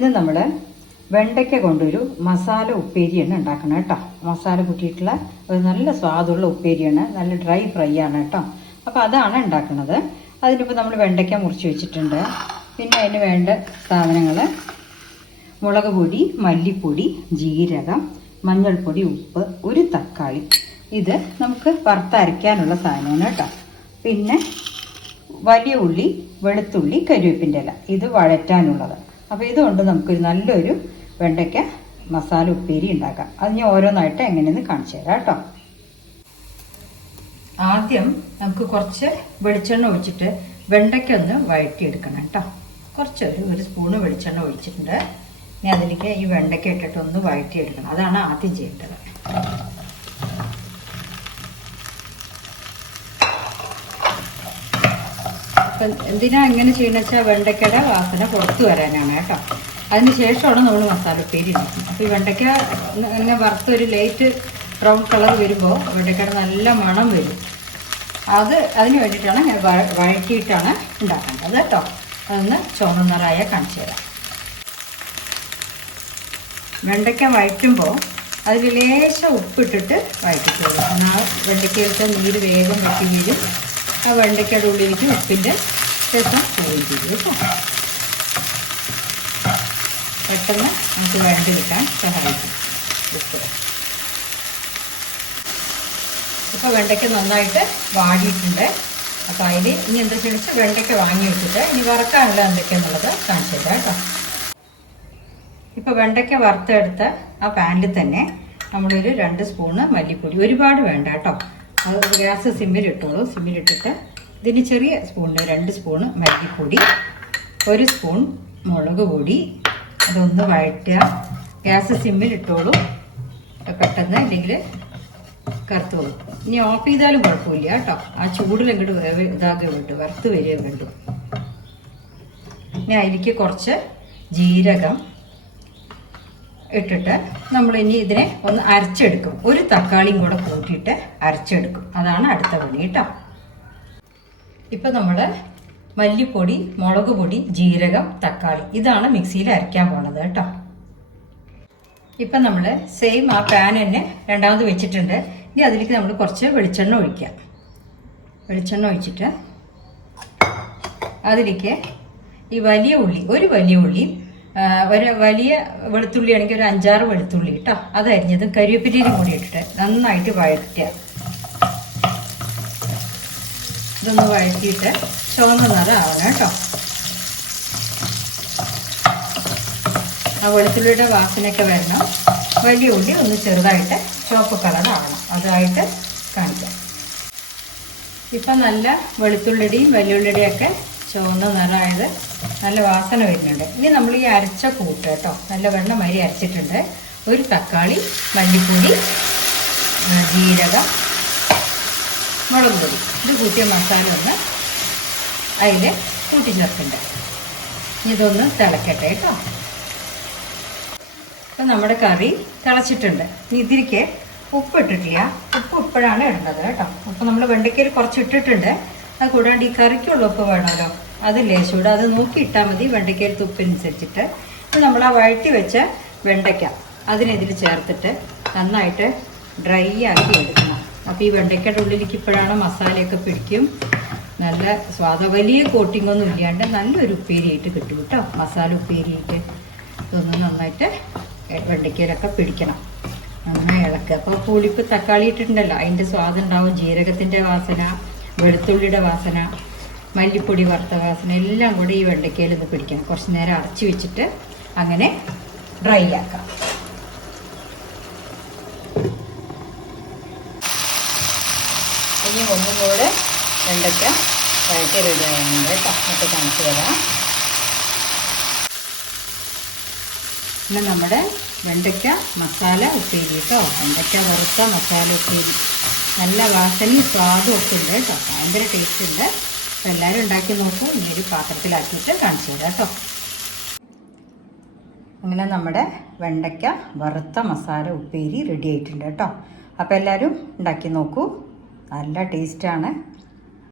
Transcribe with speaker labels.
Speaker 1: ഇന്ന് നമ്മൾ വെണ്ടയ്ക്ക കൊണ്ടൊരു മസാല ഉപ്പേരിയാണ് ഉണ്ടാക്കണം കേട്ടോ. മസാല കൂട്ടിയിട്ടുള്ള ഒരു നല്ല സ്വാദുള്ള ഉപ്പേരിയാണ്. നല്ല ഡ്രൈ ഫ്രൈ ആണ് കേട്ടോ. അപ്പോൾ അതാണ് ഉണ്ടാക്കുന്നത് അതിനിപ്പോൾ നമ്മൾ വെണ്ടയ്ക്ക മുറിച്ച് വെച്ചിട്ടുണ്ട്. പിന്നെ അതിന് വേണ്ട സാധനങ്ങൾ മുളക് പൊടി മല്ലിപ്പൊടി ജീരകം മഞ്ഞൾപ്പൊടി ഉപ്പ് ഒരു തക്കാളി. ഇത് നമുക്ക് വറുത്തരയ്ക്കാനുള്ള സാധനമാണ് കേട്ടോ. പിന്നെ വലിയ ഉള്ളി വെളുത്തുള്ളി കരിവേപ്പിന്റെ ഇല. ഇത് വഴറ്റാനുള്ളത്. അപ്പോൾ ഇതുകൊണ്ട് നമുക്കൊരു നല്ലൊരു വെണ്ടയ്ക്ക മസാല ഉപ്പേരി ഉണ്ടാക്കാം. അത് ഞാൻ ഓരോന്നായിട്ട് എങ്ങനെയെന്ന് കാണിച്ചു തരാം കേട്ടോ. ആദ്യം നമുക്ക് കുറച്ച് വെളിച്ചെണ്ണ ഒഴിച്ചിട്ട് വെണ്ടയ്ക്ക ഒന്ന് വഴറ്റിയെടുക്കണം കേട്ടോ. കുറച്ച് ഒരു ഒരു സ്പൂണ് വെളിച്ചെണ്ണ ഒഴിച്ചിട്ടുണ്ട്. ഇനി അതിലേക്ക് ഈ വെണ്ടയ്ക്ക ഇട്ടിട്ട് ഒന്ന് വഴറ്റിയെടുക്കണം. അതാണ് ആദ്യം ചെയ്യേണ്ടത്. അപ്പം എന്തിനാ ഇങ്ങനെ ചെയ്യുന്നത് വെച്ചാൽ വെണ്ടയ്ക്കയുടെ വാസന പുറത്ത് വരാനാണ് കേട്ടോ. അതിന് ശേഷമാണ് നമ്മൾ മസാലപ്പേരി അപ്പോൾ ഈ വെണ്ടയ്ക്ക ഇങ്ങനെ വറുത്ത് ഒരു ലൈറ്റ് ബ്രൗൺ കളർ വരുമ്പോൾ വെണ്ടയ്ക്കയുടെ നല്ല മണം വരും. അത് അതിന് വേണ്ടിയിട്ടാണ് ഞാൻ വഴക്കിയിട്ടാണ് ഉണ്ടാക്കേണ്ടത് കേട്ടോ. അതൊന്ന് ചുവന്ന നിറായ കാണിച്ചു തരാം. വെണ്ടയ്ക്ക വഴറ്റുമ്പോൾ അതിൽ ലേശം ഉപ്പിട്ടിട്ട് വഴറ്റിക്കോളൂ. എന്നാൽ വെണ്ടയ്ക്കയിലത്തെ നീര് വേഗം വെട്ടി വീഴും. ആ വെണ്ടയ്ക്കയുടെ ഉള്ളിലേക്ക് ഉപ്പിന്റെ രസം പോവുകയും ചെയ്യും കേട്ടോ. പെട്ടെന്ന് നമുക്ക് വഴറ്റിയെടുക്കാൻ സഹായിക്കും ഉപ്പ്. ഇപ്പോൾ വെണ്ടയ്ക്ക നന്നായിട്ട് വാടിയിട്ടുണ്ട്. അപ്പോൾ അതിൽ ഇനി എന്താ വെച്ചാൽ വെണ്ടയ്ക്ക വാങ്ങി വെച്ചിട്ട് ഇനി വറക്കാനുള്ള എന്തൊക്കെയാണെന്നുള്ളത് കാണിച്ചു തരാം കേട്ടോ. ഇപ്പോൾ വെണ്ടയ്ക്ക വറുത്തെടുത്ത് ആ പാനിൽ തന്നെ നമ്മളൊരു രണ്ട് സ്പൂണ് മല്ലിപ്പൊടി ഒരുപാട് വേണ്ട കേട്ടോ. അത് ഗ്യാസ് സിമ്മിലിട്ടോളൂ സിമ്മിലിട്ടിട്ട് ഇതിന് ചെറിയ സ്പൂണിൽ രണ്ട് സ്പൂണ് മല്ലിപ്പൊടി ഒരു സ്പൂൺ മുളക് പൊടി. അതൊന്ന് വഴറ്റുക. ഗ്യാസ് സിമ്മിലിട്ടോളൂ പെട്ടെന്ന് ഇല്ലെങ്കിൽ കറുത്ത് പോകും ഇനി ഓഫ് ചെയ്താലും കുഴപ്പമില്ല കേട്ടോ. ആ ചൂടിൽ ഇങ്ങോട്ട് ഇതാകെ വേണ്ടു. വറുത്ത് വരികയും വേണ്ടു. ഇനി അതിലേക്ക് കുറച്ച് ജീരകം ഇട്ടിട്ട് നമ്മൾ ഇനി ഇതിനെ ഒന്ന് അരച്ചെടുക്കും. ഒരു തക്കാളിയും കൂടെ കൂട്ടിയിട്ട് അരച്ചെടുക്കും. അതാണ് അടുത്ത പണി കേട്ടോ. ഇപ്പം നമ്മൾ മല്ലിപ്പൊടി മുളക് പൊടി ജീരകം തക്കാളി ഇതാണ് മിക്സിയിൽ അരയ്ക്കാൻ പോണത് കേട്ടോ. ഇപ്പം നമ്മൾ സെയിം ആ പാൻ തന്നെ രണ്ടാമത് വെച്ചിട്ടുണ്ട്. ഇനി അതിലേക്ക് നമ്മൾ കുറച്ച് വെളിച്ചെണ്ണ ഒഴിക്കാം വെളിച്ചെണ്ണ ഒഴിച്ചിട്ട് അതിലേക്ക് ഈ വലിയ ഉള്ളി ഒരു വലിയ ഉള്ളി ആ, ഒരു വലിയ വെളുത്തുള്ളി ആണെങ്കിൽ ഒരു അഞ്ചാറ് വെളുത്തുള്ളി കേട്ടോ അത് അരിഞ്ഞത് കരിവേപ്പിലയും കൂടി ഇട്ടിട്ട് നന്നായിട്ട് വഴറ്റുക ഇതൊന്ന് വഴറ്റിയിട്ട് ചുവന്ന നിറം ആവണം കേട്ടോ. ആ വെളുത്തുള്ളിയുടെ വാസനയൊക്കെ വരണം. വലിയ ഉള്ളി ഒന്ന് ചെറുതായിട്ട് ചുവപ്പ് കളർ ആവണം അതായിട്ട് കാണിക്കാം. ഇപ്പം നല്ല വെളുത്തുള്ളിയുടെയും വലിയ ഒക്കെ ചുവന്ന നിറമായത് നല്ല വാസന വരുന്നുണ്ട്. ഇനി നമ്മൾ ഈ അരച്ച കൂട്ട് കേട്ടോ നല്ല വെള്ളം മരി അരച്ചിട്ടുണ്ട്. ഒരു തക്കാളി മല്ലിപ്പൊടി ജീരകം മുളക് പൊടി. ഇത് കൂട്ടിയ മസാല ഒന്ന് അതിൽ കൂട്ടിച്ചേർക്കുന്നുണ്ട് ഇനി ഇതൊന്ന് തിളക്കട്ടെ കേട്ടോ. അപ്പം നമ്മുടെ കറി തിളച്ചിട്ടുണ്ട്. ഇനി ഇതിലേക്ക് ഉപ്പ് ഇട്ടിട്ടില്ല. ഉപ്പ് ഇപ്പോഴാണ് ഇടേണ്ടത് കേട്ടോ. ഉപ്പ് നമ്മൾ വെണ്ടയ്ക്കയിൽ കുറച്ച് ഇട്ടിട്ടുണ്ട്. അത് കൂടാണ്ട് ഈ കറിക്കുള്ള ഉപ്പ് വേണമല്ലോ. അത് ലേശൂടെ അത് നോക്കി ഇട്ടാൽ മതി. വെണ്ടയ്ക്കയിൽ തുപ്പിനനുസരിച്ചിട്ട് ഇത് നമ്മൾ ആ വഴറ്റി വെച്ച വെണ്ടയ്ക്ക. അതിനെതിൽ ചേർത്തിട്ട് നന്നായിട്ട് ഡ്രൈ ആക്കി എടുക്കണം. അപ്പോൾ ഈ വെണ്ടയ്ക്കയുടെ ഉള്ളിലേക്ക് ഇപ്പോഴാണ് മസാലയൊക്കെ പിടിക്കും. നല്ല സ്വാദ. വലിയ കോട്ടിംഗ് ഒന്നും ഇല്ലാണ്ട് നല്ലൊരു ഉപ്പേരിയായിട്ട് കിട്ടും കേട്ടോ. മസാല ഉപ്പേരിയായിട്ട് ഇതൊന്ന് നന്നായിട്ട് വെണ്ടയ്ക്കയിലൊക്കെ പിടിക്കണം. നന്നായി ഇളക്കുക. അപ്പോൾ പുളിപ്പ് തക്കാളി ഇട്ടിട്ടുണ്ടല്ലോ. അതിന്റെ സ്വാദം ഉണ്ടാവും. ജീരകത്തിന്റെ വാസന വെളുത്തുള്ളിയുടെ വാസന. മല്ലിപ്പൊടി വറുത്ത എല്ലാം കൂടി ഈ വെണ്ടയ്ക്കയിൽ ഇത് പിടിക്കണം. കുറച്ച് നേരം അടച്ചു വെച്ചിട്ട് അങ്ങനെ ഡ്രൈ ആക്കാം. ഇനി ഒന്നും കൂടെ വെണ്ടയ്ക്ക വഴറ്റി റെഡി ആകുന്നുണ്ട് കേട്ടോ? എന്നിട്ട് കാണിച്ചു തരാം. പിന്നെ നമ്മുടെ വെണ്ടയ്ക്ക മസാല ഉപ്പേരി കേട്ടോ. വെണ്ടയ്ക്ക വറുത്ത മസാല ഉപ്പേരി. നല്ല വാസനയും സ്വാദും ഒക്കെ ഉണ്ട് കേട്ടോ. ഭയങ്കര ടേസ്റ്റ് ഉണ്ട്. അപ്പോൾ എല്ലാവരും ഉണ്ടാക്കി നോക്കൂ. ഈ ഒരു പാത്രത്തിലാക്കിയിട്ട് കാണിച്ചു തരാം കേട്ടോ. അങ്ങനെ നമ്മുടെ വെണ്ടയ്ക്ക വറുത്ത മസാല ഉപ്പേരി റെഡി ആയിട്ടുണ്ട് കേട്ടോ. അപ്പോൾ എല്ലാവരും ഉണ്ടാക്കി നോക്കൂ. നല്ല ടേസ്റ്റാണ്